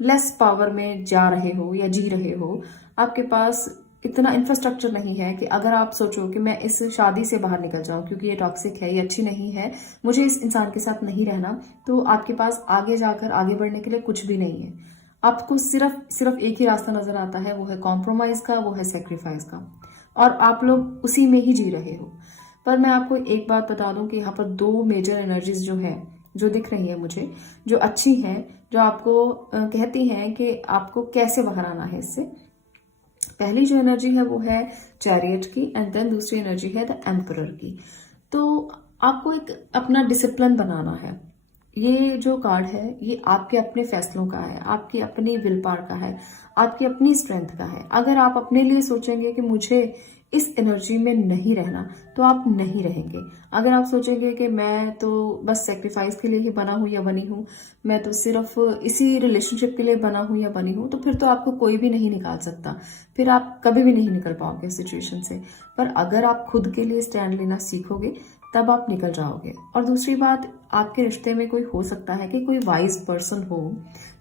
लेस पावर में जा रहे हो या जी रहे हो, आपके पास इतना इंफ्रास्ट्रक्चर नहीं है कि अगर आप सोचो कि मैं इस शादी से बाहर निकल जाऊं क्योंकि ये टॉक्सिक है, ये अच्छी नहीं है, मुझे इस इंसान के साथ नहीं रहना, तो आपके पास आगे जाकर आगे बढ़ने के लिए कुछ भी नहीं है। आपको सिर्फ एक ही रास्ता नजर आता है, वो है कॉम्प्रोमाइज का, वो है सेक्रीफाइस का, और आप लोग उसी में ही जी रहे हो। पर मैं आपको एक बात बता दूं कि यहाँ पर 2 मेजर एनर्जीज जो है, जो दिख रही है मुझे, जो अच्छी हैं, जो आपको कहती हैं कि आपको कैसे बाहर आना है इससे। पहली जो एनर्जी है वो है चैरियट की एंड देन दूसरी एनर्जी है द एम्परर की। तो आपको एक अपना डिसिप्लिन बनाना है। ये जो कार्ड है ये आपके अपने फैसलों का है, आपकी अपनी विल पावर का है, आपकी अपनी स्ट्रेंथ का है। अगर आप अपने लिए सोचेंगे कि मुझे इस एनर्जी में नहीं रहना तो आप नहीं रहेंगे। अगर आप सोचेंगे कि मैं तो बस सेक्रीफाइस के लिए ही बना हूं या बनी हूं, मैं तो सिर्फ इसी रिलेशनशिप के लिए बना हूं या बनी हूं, तो फिर तो आपको कोई भी नहीं निकाल सकता, फिर आप कभी भी नहीं निकल पाओगे इस सिचुएशन से। पर अगर आप खुद के लिए स्टैंड लेना सीखोगे तब आप निकल जाओगे। और दूसरी बात, आपके रिश्ते में कोई हो सकता है कि कोई वाइज पर्सन हो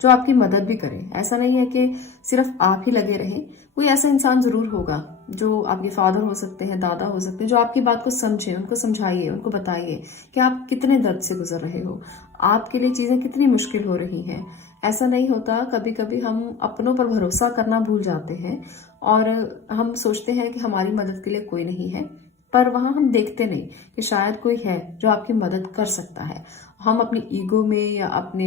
जो आपकी मदद भी करे। ऐसा नहीं है कि सिर्फ आप ही लगे रहे, कोई ऐसा इंसान जरूर होगा जो आपके फादर हो सकते हैं, दादा हो सकते हैं, जो आपकी बात को समझे। उनको समझाइए, उनको बताइए कि आप कितने दर्द से गुजर रहे हो, आपके लिए चीजें कितनी मुश्किल हो रही हैं। ऐसा नहीं होता, कभी कभी हम अपनों पर भरोसा करना भूल जाते हैं और हम सोचते हैं कि हमारी मदद के लिए कोई नहीं है, पर वहां हम देखते नहीं कि शायद कोई है जो आपकी मदद कर सकता है। हम अपनी ईगो में या अपने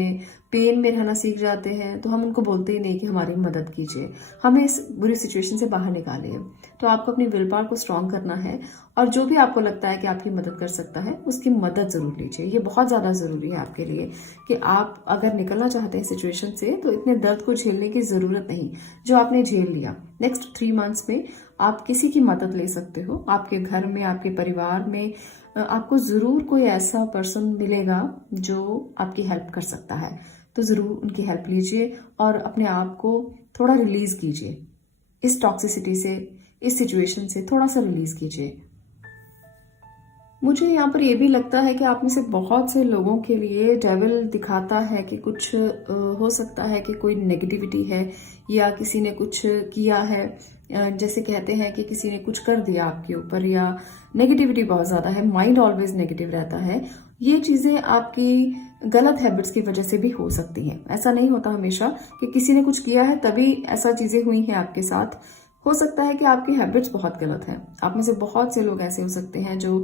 पेन में रहना सीख जाते हैं, तो हम उनको बोलते ही नहीं कि हमारी मदद कीजिए, हमें इस बुरी सिचुएशन से बाहर निकालिए। तो आपको अपनी विल पावर को स्ट्रांग करना है और जो भी आपको लगता है कि आपकी मदद कर सकता है उसकी मदद जरूर लीजिए। ये बहुत ज्यादा जरूरी है आपके लिए कि आप अगर निकलना चाहते हैं सिचुएशन से, तो इतने दर्द को झेलने की जरूरत नहीं जो आपने झेल लिया। नेक्स्ट 3 मंथ्स में आप किसी की मदद ले सकते हो। आपके घर में, आपके परिवार में आपको जरूर कोई ऐसा पर्सन मिलेगा जो आपकी हेल्प कर सकता है, तो जरूर उनकी हेल्प लीजिए और अपने आप को थोड़ा रिलीज कीजिए इस टॉक्सिसिटी से, इस सिचुएशन से थोड़ा सा रिलीज कीजिए। मुझे यहाँ पर यह भी लगता है कि आप में से बहुत से लोगों के लिए डेविल दिखाता है कि कुछ हो सकता है कि कोई नेगेटिविटी है या किसी ने कुछ किया है। जैसे कहते हैं कि किसी ने कुछ कर दिया आपके ऊपर, या नेगेटिविटी बहुत ज्यादा है, माइंड ऑलवेज नेगेटिव रहता है। ये चीजें आपकी गलत हैबिट्स की वजह से भी हो सकती हैं। ऐसा नहीं होता हमेशा कि किसी ने कुछ किया है तभी ऐसा चीजें हुई हैं आपके साथ। हो सकता है कि आपकी हैबिट्स बहुत गलत हैं। आप में से बहुत से लोग ऐसे हो सकते हैं जो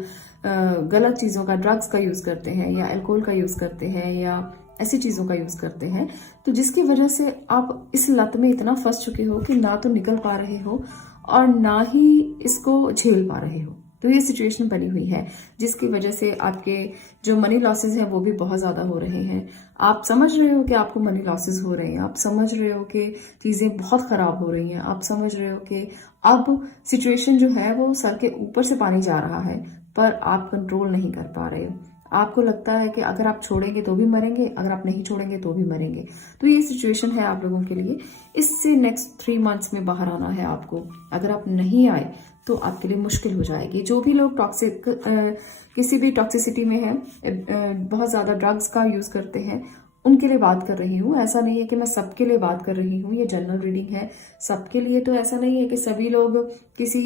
गलत चीजों का, ड्रग्स का यूज करते हैं या अल्कोहल का यूज करते हैं या ऐसी चीजों का यूज करते हैं, तो जिसकी वजह से आप इस लत में इतना फंस चुके हो कि ना तो निकल पा रहे हो और ना ही इसको झेल पा रहे हो। तो ये सिचुएशन बनी हुई है जिसकी वजह से आपके जो मनी लॉसेस हैं वो भी बहुत ज्यादा हो रहे हैं। आप समझ रहे हो कि आपको मनी लॉसेस हो रहे हैं, आप समझ रहे हो कि चीजें बहुत खराब हो रही हैं, आप समझ रहे हो कि अब सिचुएशन जो है वो सर के ऊपर से पानी जा रहा है, पर आप कंट्रोल नहीं कर पा रहे हो। आपको लगता है कि अगर आप छोड़ेंगे तो भी मरेंगे, अगर आप नहीं छोड़ेंगे तो भी मरेंगे। तो ये सिचुएशन है आप लोगों के लिए। इससे नेक्स्ट 3 मंथ्स में बाहर आना है आपको। अगर आप नहीं आए तो आपके लिए मुश्किल हो जाएगी। जो भी लोग टॉक्सिक किसी भी टॉक्सिसिटी में है, बहुत ज्यादा ड्रग्स का यूज करते हैं, उनके लिए बात कर रही हूँ। ऐसा नहीं है कि मैं सबके लिए बात कर रही हूँ, ये जनरल रीडिंग है सबके लिए। तो ऐसा नहीं है कि सभी लोग किसी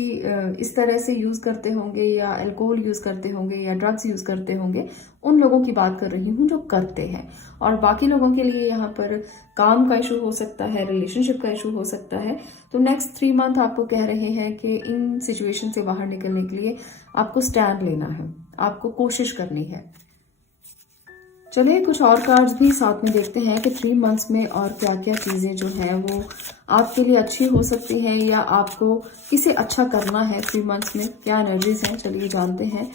इस तरह से यूज करते होंगे या अल्कोहल यूज करते होंगे या ड्रग्स यूज करते होंगे। उन लोगों की बात कर रही हूँ जो करते हैं। और बाकी लोगों के लिए यहाँ पर काम का इशू हो सकता है, रिलेशनशिप का इशू हो सकता है। तो नेक्स्ट 3 मंथ आपको कह रहे हैं कि इन सिचुएशन से बाहर निकलने के लिए आपको स्टैंड लेना है, आपको कोशिश करनी है। चलिए कुछ और कार्ड्स भी साथ में देखते हैं कि 3 मंथ्स में और क्या क्या चीजें जो है वो आपके लिए अच्छी हो सकती हैं या आपको किसे अच्छा करना है 3 मंथ्स में, क्या एनर्जीज हैं। चलिए जानते हैं।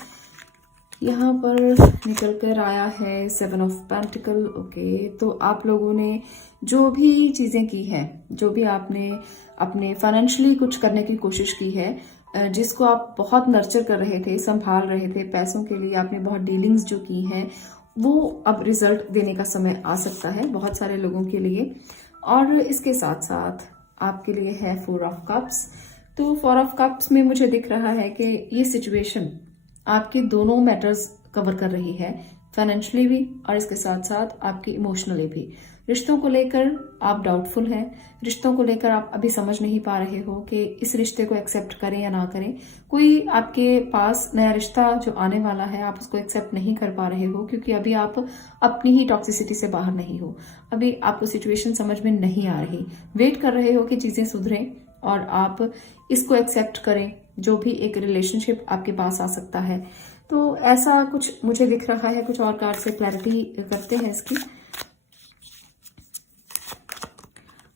यहाँ पर निकल कर आया है 7 ऑफ पेंटिकल। ओके, तो आप लोगों ने जो भी चीजें की है, जो भी आपने अपने फाइनेंशियली कुछ करने की कोशिश की है, जिसको आप बहुत नर्चर कर रहे थे, संभाल रहे थे, पैसों के लिए आपने बहुत डीलिंग्स जो की हैं, वो अब रिजल्ट देने का समय आ सकता है बहुत सारे लोगों के लिए। और इसके साथ साथ आपके लिए है 4 ऑफ कप्स। तो 4 ऑफ कप्स में मुझे दिख रहा है कि ये सिचुएशन आपके दोनों मैटर्स कवर कर रही है, फाइनेंशियली भी और इसके साथ साथ आपकी इमोशनली भी। रिश्तों को लेकर आप डाउटफुल हैं, रिश्तों को लेकर आप अभी समझ नहीं पा रहे हो कि इस रिश्ते को एक्सेप्ट करें या ना करें। कोई आपके पास नया रिश्ता जो आने वाला है, आप उसको एक्सेप्ट नहीं कर पा रहे हो क्योंकि अभी आप अपनी ही टॉक्सिसिटी से बाहर नहीं हो। अभी आपको सिचुएशन समझ में नहीं आ रही, वेट कर रहे हो कि चीजें सुधरें और आप इसको एक्सेप्ट करें, जो भी एक रिलेशनशिप आपके पास आ सकता है। तो ऐसा कुछ मुझे दिख रहा है। कुछ और कार्ड से क्लैरिटी करते हैं इसकी।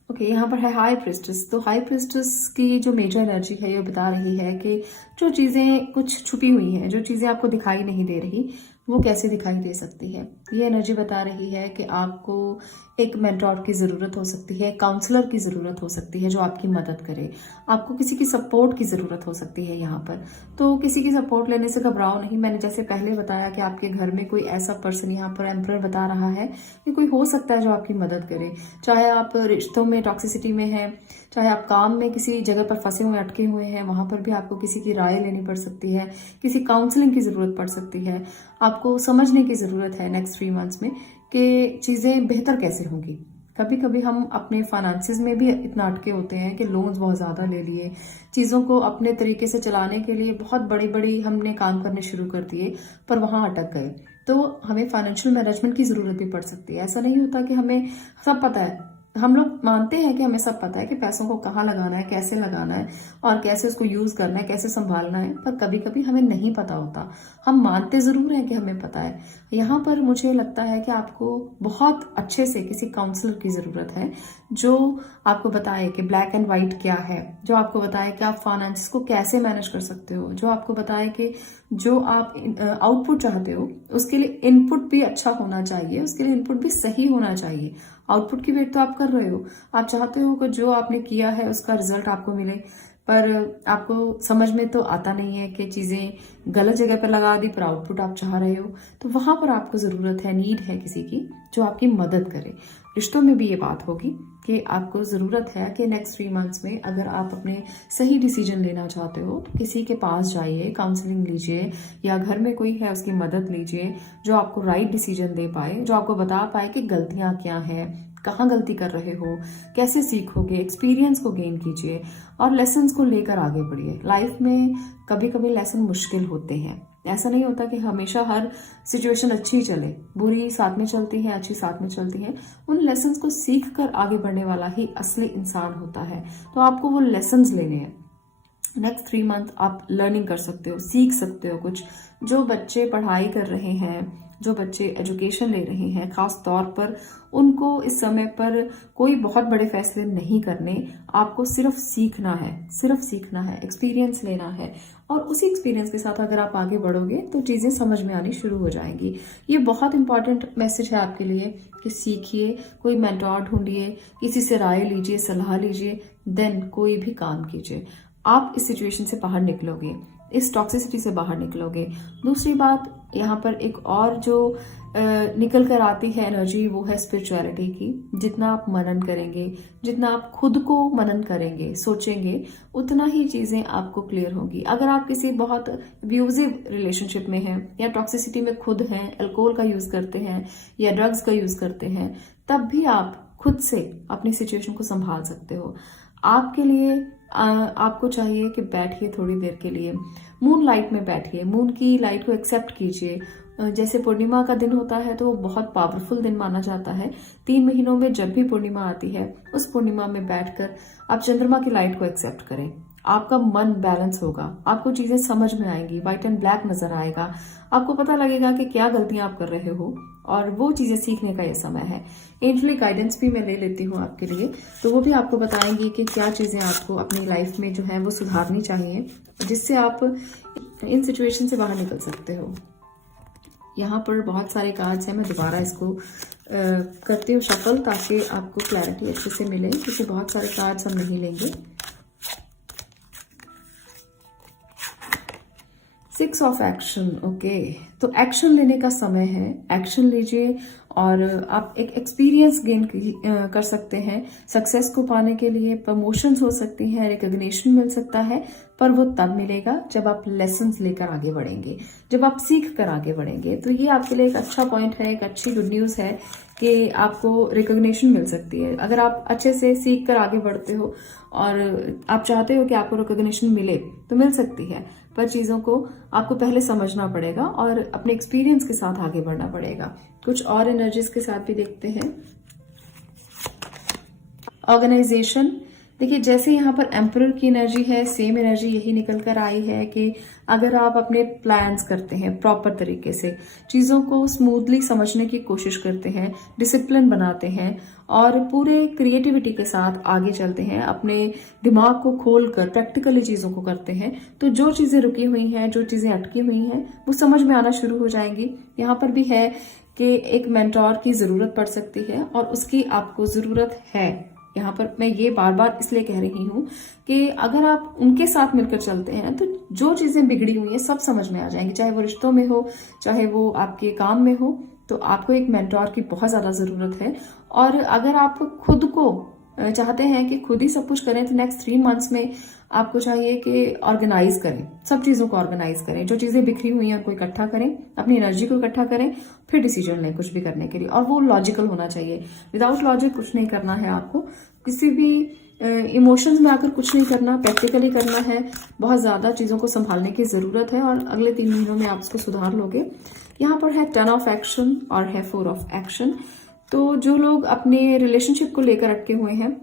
ओके, यहाँ पर है हाई प्रिस्टेस। तो हाई प्रिस्टेस की जो मेजर एनर्जी है ये बता रही है कि जो चीजें कुछ छुपी हुई हैं, जो चीजें आपको दिखाई नहीं दे रही, वो कैसे दिखाई दे सकती है। ये एनर्जी बता रही है कि आपको एक मेंटोर की जरूरत हो सकती है, काउंसलर की जरूरत हो सकती है जो आपकी मदद करे। आपको किसी की सपोर्ट की जरूरत हो सकती है यहाँ पर। तो किसी की सपोर्ट लेने से घबराओ नहीं। मैंने जैसे पहले बताया कि आपके घर में कोई ऐसा पर्सन, यहाँ पर एम्परर बता रहा है कि कोई हो सकता है जो आपकी मदद करे। चाहे आप रिश्तों में टॉक्सिसिटी में हैं, चाहे आप काम में किसी जगह पर फंसे हुए, अटके हुए हैं, वहां पर भी आपको किसी की राय लेनी पड़ सकती है, किसी काउंसलिंग की जरूरत पड़ सकती है। आपको समझने की जरूरत है नेक्स्ट 3 मंथ्स में कि चीजें बेहतर कैसे होंगी। कभी कभी हम अपने फाइनेंसेस में भी इतना अटके होते हैं कि लोन्स बहुत ज़्यादा ले लिए, चीज़ों को अपने तरीके से चलाने के लिए बहुत बड़ी बड़ी हमने काम करने शुरू कर दिए, पर वहाँ अटक गए। तो हमें फाइनेंशियल मैनेजमेंट की ज़रूरत भी पड़ सकती है। ऐसा नहीं होता कि हमें सब पता है। हम लोग मानते हैं कि हमें सब पता है कि पैसों को कहाँ लगाना है, कैसे लगाना है और कैसे उसको यूज़ करना है, कैसे संभालना है, पर कभी कभी हमें नहीं पता होता। हम मानते ज़रूर हैं कि हमें पता है। यहाँ पर मुझे लगता है कि आपको बहुत अच्छे से किसी काउंसलर की ज़रूरत है जो आपको बताए कि ब्लैक एंड वाइट क्या है, जो आपको बताए कि आप फाइनेंस को कैसे मैनेज कर सकते हो, जो आपको बताए कि जो आप आउटपुट चाहते हो उसके लिए इनपुट भी अच्छा होना चाहिए, उसके लिए इनपुट भी सही होना चाहिए। आउटपुट की वेट तो आप कर रहे हो, आप चाहते हो कि जो आपने किया है उसका रिजल्ट आपको मिले, पर आपको समझ में तो आता नहीं है कि चीज़ें गलत जगह पर लगा दी पर आउटपुट आप चाह रहे हो। तो वहां पर आपको ज़रूरत है, नीड है किसी की जो आपकी मदद करे। रिश्तों में भी ये बात होगी कि आपको ज़रूरत है कि नेक्स्ट 3 मंथ्स में अगर आप अपने सही डिसीजन लेना चाहते हो तो किसी के पास जाइए, काउंसलिंग लीजिए, या घर में कोई है उसकी मदद लीजिए जो आपको राइट डिसीजन दे पाए, जो आपको बता पाए कि गलतियाँ क्या हैं, कहाँ गलती कर रहे हो, कैसे सीखोगे। एक्सपीरियंस को गेन कीजिए और लेसन्स को लेकर आगे बढ़िए। लाइफ में कभी कभी लेसन मुश्किल होते हैं। ऐसा नहीं होता कि हमेशा हर सिचुएशन अच्छी चले, बुरी साथ में चलती है, अच्छी साथ में चलती है। उन लेसन्स को सीख कर आगे बढ़ने वाला ही असली इंसान होता है। तो आपको वो लेसन्स लेने हैं। नेक्स्ट 3 मंथ आप लर्निंग कर सकते हो, सीख सकते हो कुछ। जो बच्चे पढ़ाई कर रहे हैं, जो बच्चे एजुकेशन ले रहे हैं, खास तौर पर उनको इस समय पर कोई बहुत बड़े फैसले नहीं करने। आपको सिर्फ सीखना है, सिर्फ सीखना है, एक्सपीरियंस लेना है, और उसी एक्सपीरियंस के साथ अगर आप आगे बढ़ोगे तो चीज़ें समझ में आनी शुरू हो जाएंगी। ये बहुत इंपॉर्टेंट मैसेज है आपके लिए कि सीखिए, कोई मेंटोर ढूंढिए, किसी से राय लीजिए, सलाह लीजिए, देन कोई भी काम कीजिए। आप इस सिचुएशन से बाहर निकलोगे, इस टॉक्सिसिटी से बाहर निकलोगे। दूसरी बात यहाँ पर एक और जो निकल कर आती है एनर्जी, वो है स्पिरिचुअलिटी की। जितना आप मनन करेंगे, जितना आप खुद को मनन करेंगे, सोचेंगे, उतना ही चीज़ें आपको क्लियर होंगी। अगर आप किसी बहुत अब्यूजिव रिलेशनशिप में हैं या टॉक्सिसिटी में खुद हैं, अल्कोहल का यूज़ करते हैं या ड्रग्स का यूज़ करते हैं, तब भी आप खुद से अपनी सिचुएशन को संभाल सकते हो। आपके लिए आपको चाहिए कि बैठिए थोड़ी देर के लिए, मून लाइट में बैठिए, मून की लाइट को एक्सेप्ट कीजिए। जैसे पूर्णिमा का दिन होता है तो वो बहुत पावरफुल दिन माना जाता है। 3 महीनों में जब भी पूर्णिमा आती है, उस पूर्णिमा में बैठकर आप चंद्रमा की लाइट को एक्सेप्ट करें। आपका मन बैलेंस होगा, आपको चीजें समझ में आएंगी, व्हाइट एंड ब्लैक नजर आएगा, आपको पता लगेगा कि क्या गलतियां आप कर रहे हो, और वो चीजें सीखने का ये समय है। एंजलिक गाइडेंस भी मैं ले लेती हूँ आपके लिए, तो वो भी आपको बताएंगी कि क्या चीजें आपको अपनी लाइफ में जो है वो सुधारनी चाहिए, जिससे आप इन सिचुएशन से बाहर निकल सकते हो। यहाँ पर बहुत सारे कार्ड्स हैं, मैं दोबारा इसको करती हूँ शफल, ताकि आपको क्लैरिटी अच्छे से मिले, क्योंकि बहुत सारे कार्ड्स हम नहीं लेंगे। 6 ऑफ एक्शन, ओके। तो एक्शन लेने का समय है, एक्शन लीजिए और आप एक एक्सपीरियंस गेन कर सकते हैं। सक्सेस को पाने के लिए प्रमोशंस हो सकती हैं, रिकॉग्निशन मिल सकता है, पर वो तब मिलेगा जब आप लेसन्स लेकर आगे बढ़ेंगे, जब आप सीख कर आगे बढ़ेंगे। तो ये आपके लिए एक अच्छा पॉइंट है, एक अच्छी गुड न्यूज़ है कि आपको रिकॉग्निशन मिल सकती है। अगर आप अच्छे से सीख कर आगे बढ़ते हो और आप चाहते हो कि आपको रिकॉग्निशन मिले तो मिल सकती है, पर चीज़ों को आपको पहले समझना पड़ेगा और अपने एक्सपीरियंस के साथ आगे बढ़ना पड़ेगा। कुछ और एनर्जीज के साथ भी देखते हैं। ऑर्गेनाइजेशन, देखिए जैसे यहाँ पर एम्परर की एनर्जी है, सेम एनर्जी यही निकल कर आई है कि अगर आप अपने प्लान्स करते हैं प्रॉपर तरीके से, चीज़ों को स्मूथली समझने की कोशिश करते हैं, डिसिप्लिन बनाते हैं और पूरे क्रिएटिविटी के साथ आगे चलते हैं, अपने दिमाग को खोल कर प्रैक्टिकली चीज़ों को करते हैं, तो जो चीज़ें रुकी हुई हैं, जो चीज़ें अटकी हुई हैं, वो समझ में आना शुरू हो जाएंगी। यहाँ पर भी है कि एक मेंटोर की ज़रूरत पड़ सकती है और उसकी आपको ज़रूरत है। यहाँ पर मैं ये बार बार इसलिए कह रही हूँ कि अगर आप उनके साथ मिलकर चलते हैं तो जो चीज़ें बिगड़ी हुई हैं सब समझ में आ जाएंगी, चाहे वो रिश्तों में हो, चाहे वो आपके काम में हो। तो आपको एक मेंटोर की बहुत ज़्यादा ज़रूरत है। और अगर आप खुद को चाहते हैं कि खुद ही सब कुछ करें, तो नेक्स्ट 3 मंथ्स में आपको चाहिए कि ऑर्गेनाइज करें, सब चीजों को ऑर्गेनाइज करें, जो चीजें बिखरी हुई हैं उनको इकट्ठा करें, अपनी एनर्जी को इकट्ठा करें, फिर डिसीजन लें कुछ भी करने के लिए। और वो लॉजिकल होना चाहिए, विदाउट लॉजिक कुछ नहीं करना है आपको, किसी भी इमोशंस में आकर कुछ नहीं करना, प्रैक्टिकली करना है। बहुत ज्यादा चीजों को संभालने की जरूरत है और अगले 3 महीनों में आप इसको सुधार लोगे। यहाँ पर है 10 ऑफ एक्शन और है 4 ऑफ एक्शन। तो जो लोग अपने रिलेशनशिप को लेकर अटके हुए हैं,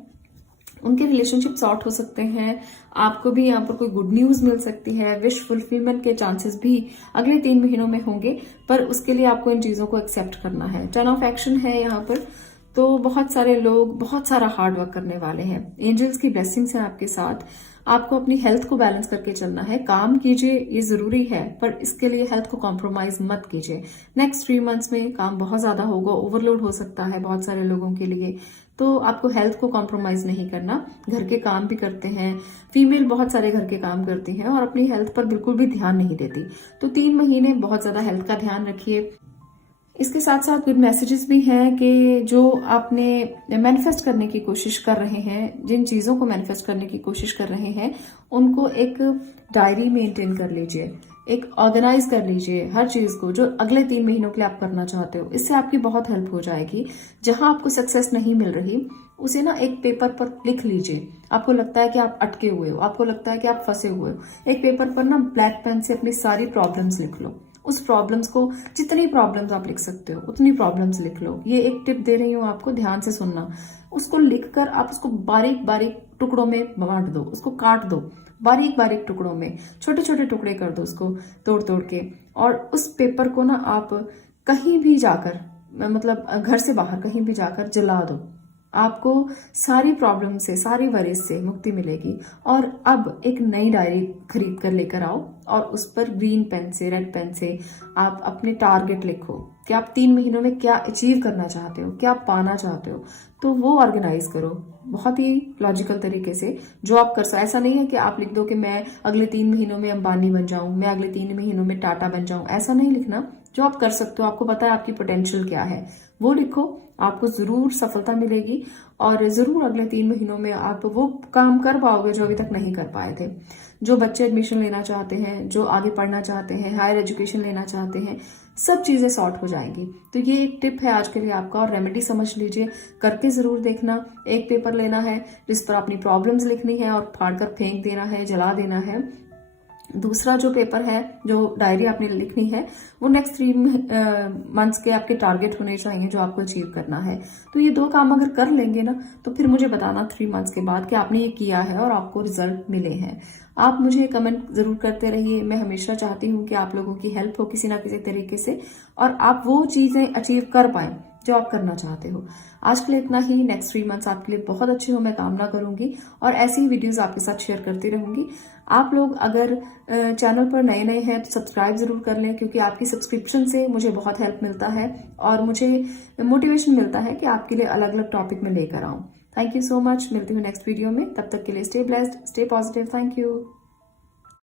उनके रिलेशनशिप सॉर्ट हो सकते हैं। आपको भी यहाँ पर कोई गुड न्यूज मिल सकती है। विश फुलफिलमेंट के चांसेस भी अगले 3 महीनों में होंगे, पर उसके लिए आपको इन चीजों को एक्सेप्ट करना है। 10 ऑफ एक्शन है यहाँ पर, तो बहुत सारे लोग बहुत सारा हार्ड वर्क करने वाले हैं। एंजल्स की ब्लेसिंग्स हैं आपके साथ। आपको अपनी हेल्थ को बैलेंस करके चलना है। काम कीजिए, ये जरूरी है, पर इसके लिए हेल्थ को कॉम्प्रोमाइज मत कीजिए। नेक्स्ट 3 मंथ्स में काम बहुत ज्यादा होगा, ओवरलोड हो सकता है बहुत सारे लोगों के लिए, तो आपको हेल्थ को कॉम्प्रोमाइज नहीं करना। घर के काम भी करते हैं, फीमेल बहुत सारे घर के काम करती हैं और अपनी हेल्थ पर बिल्कुल भी ध्यान नहीं देती, तो 3 महीने बहुत ज्यादा हेल्थ का ध्यान रखिए। इसके साथ साथ गुड मैसेजेस भी हैं कि जो आपने मैनिफेस्ट करने की कोशिश कर रहे हैं, जिन चीजों को मैनिफेस्ट करने की कोशिश कर रहे हैं, उनको एक डायरी मेंटेन कर लीजिए, एक ऑर्गेनाइज कर लीजिए हर चीज को जो अगले 3 महीनों के लिए आप करना चाहते हो। इससे आपकी बहुत हेल्प हो जाएगी। जहां आपको सक्सेस नहीं मिल रही, उसे ना एक पेपर पर लिख लीजिए। आपको लगता है कि आप अटके हुए हो, आपको लगता है कि आप फंसे हुए हो, एक पेपर पर ना ब्लैक पेन से अपनी सारी प्रॉब्लम्स लिख लो। उस प्रॉब्लम्स को, जितनी प्रॉब्लम्स आप लिख सकते हो उतनी प्रॉब्लम्स लिख लो। ये एक टिप दे रही हूँ आपको, ध्यान से सुनना। उसको लिखकर आप उसको बारीक बारीक टुकड़ों में बांट दो, उसको काट दो बारीक बारीक टुकड़ों में, छोटे छोटे टुकड़े कर दो उसको तोड़ तोड़ के। और उस पेपर को ना आप कहीं भी जाकर, मतलब घर से बाहर कहीं भी जाकर जला दो। आपको सारी प्रॉब्लम से, सारी वरीज से मुक्ति मिलेगी। और अब एक नई डायरी खरीद कर लेकर आओ और उस पर ग्रीन पेन से, रेड पेन से आप अपने टारगेट लिखो कि आप 3 महीनों में क्या अचीव करना चाहते हो, क्या पाना चाहते हो, तो वो ऑर्गेनाइज करो बहुत ही लॉजिकल तरीके से जो आप कर सकते। ऐसा नहीं है कि आप लिख दो कि मैं अगले 3 महीनों में अंबानी बन जाऊं, मैं अगले 3 महीनों में टाटा बन जाऊं, ऐसा नहीं लिखना। जो आप कर सकते हो, आपको पता है आपकी पोटेंशियल क्या है, वो लिखो। आपको जरूर सफलता मिलेगी और जरूर अगले 3 महीनों में आप वो काम कर पाओगे जो अभी तक नहीं कर पाए थे। जो बच्चे एडमिशन लेना चाहते हैं, जो आगे पढ़ना चाहते हैं, हायर एजुकेशन लेना चाहते हैं, सब चीजें सॉर्ट हो जाएंगी। तो ये एक टिप है आज के लिए आपका, और रेमेडी समझ लीजिए, करके जरूर देखना। एक पेपर लेना है जिस पर अपनी प्रॉब्लम्स लिखनी है और फाड़कर फेंक देना है, जला देना है। दूसरा जो पेपर है, जो डायरी आपने लिखनी है, वो नेक्स्ट 3 मंथ्स के आपके टारगेट होने चाहिए जो आपको अचीव करना है। तो ये 2 काम अगर कर लेंगे ना, तो फिर मुझे बताना 3 मंथ्स के बाद कि आपने ये किया है और आपको रिजल्ट मिले हैं। आप मुझे कमेंट जरूर करते रहिए। मैं हमेशा चाहती हूँ कि आप लोगों की हेल्प हो किसी ना किसी तरीके से और आप वो चीजें अचीव कर पाए जो आप करना चाहते हो। आज के लिए इतना ही। नेक्स्ट 3 मंथ्स आपके लिए बहुत अच्छे हो, मैं कामना करूंगी, और ऐसी ही वीडियोस आपके साथ शेयर करती रहूंगी। आप लोग अगर चैनल पर नए नए हैं तो सब्सक्राइब जरूर कर लें, क्योंकि आपकी सब्सक्रिप्शन से मुझे बहुत हेल्प मिलता है और मुझे मोटिवेशन मिलता है कि आपके लिए अलग अलग टॉपिक में लेकर आऊं। Thank you so much. मिलती हूँ नेक्स्ट वीडियो में, तब तक के लिए stay blessed, stay positive. Thank you.